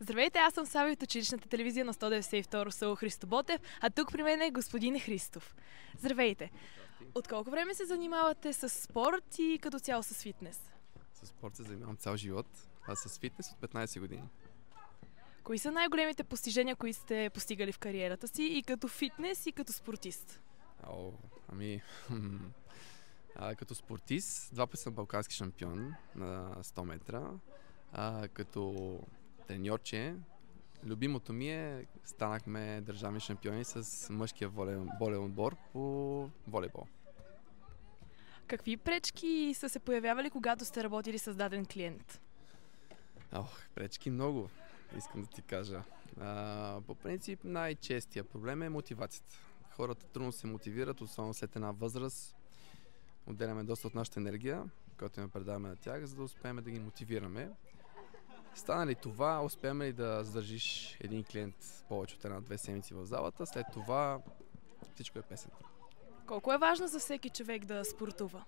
Здравейте, аз съм Сави от училищната телевизия на 192 село Христо Ботев, а тук при мен е господин Христов. Здравейте! От колко време се занимавате с спорт и като цяло с фитнес? С спорт се занимавам цял живот, а с фитнес от 15 години. Кои са най-големите постижения, които сте постигали в кариерата си и като фитнес, и като спортист? Като спортист, 2 пъти съм балкански шампион на 100 метра. Като треньорче, любимото ми е, станахме държавни шампиони с мъжкия волейболен отбор по волейбол. Какви пречки са се появявали, когато сте работили с даден клиент? Пречки много, искам да ти кажа. По принцип най-честия проблем е мотивацията. Хората трудно се мотивират, особено след една възраст. Отделяме доста от нашата енергия, която им предаваме на тях, за да успеем да ги мотивираме. Стана ли това, успеем ли да задържиш един клиент повече от 1-2 седмици в залата, след това всичко е песен. Колко е важно за всеки човек да спортува?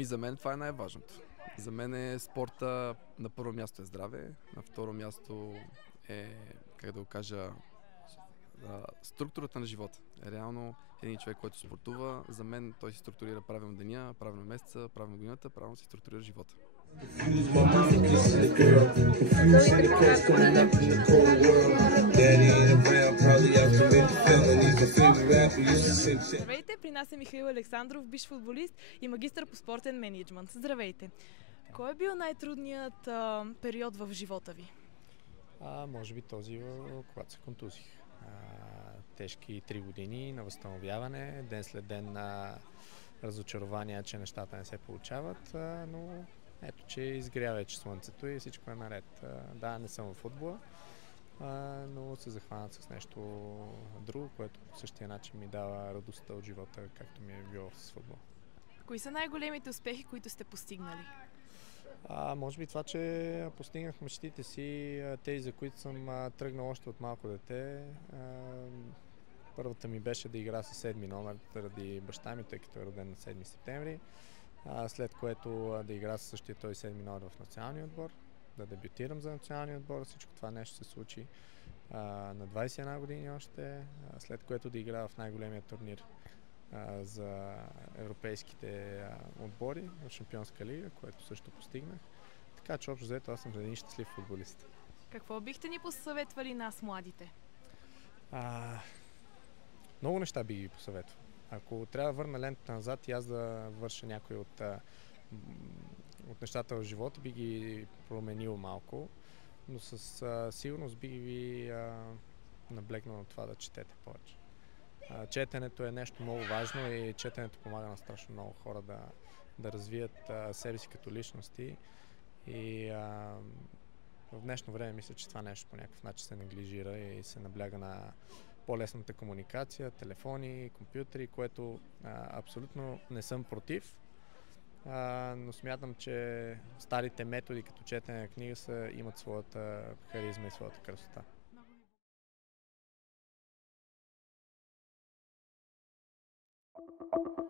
За мен това е най-важното. За мен е спорта, на първо място е здраве, на второ място е, структурата на живота. Реално един човек, който спортува, за мен той си структурира правилно деня, правилно месеца, правилно годината, правилно си структурира живота. Здравейте, при нас е Михаил Александров, бивш футболист и магистър по спортен мениджмънт. Здравейте! Кой е бил най-трудният период в живота ви? Може би този, когато се контузих. Тежки 3 години на възстановяване, ден след ден на разочарования, че нещата не се получават, но ето, че изгря вече слънцето и всичко е наред. Да, не съм в футбола, но се захванат с нещо друго, което по същия начин ми дава радостта от живота, както ми е било с футбол. Кои са най-големите успехи, които сте постигнали? Може би това, че постигнах мечтите си, тези, за които съм тръгнал още от малко дете. Първата ми беше да игра със 7 номер заради баща ми, тъй като е роден на 7 септември. След което да игра със същия той 7 номер в националния отбор, да дебютирам за националния отбор. Всичко това нещо се случи на 21 години още, след което да игра в най-големия турнир за европейските отбори в Шампионска лига, което също постигнах. Така че общо взето аз съм един щастлив футболист. Какво бихте ни посъветвали нас, младите? Много неща би ги посъветвал. Ако трябва да върна лентата назад и аз да върша някои от нещата в живота, би ги променил малко, но със сигурност би ви наблегнал на това да четете повече. Четенето е нещо много важно и четенето помага на страшно много хора да развият себе си като личности и в днешно време мисля, че това нещо по някакъв начин се неглижира и се набляга на по-лесната комуникация, телефони, компютри, което абсолютно не съм против, но смятам, че старите методи като четене на книга имат своята харизма и своята красота. Thank you.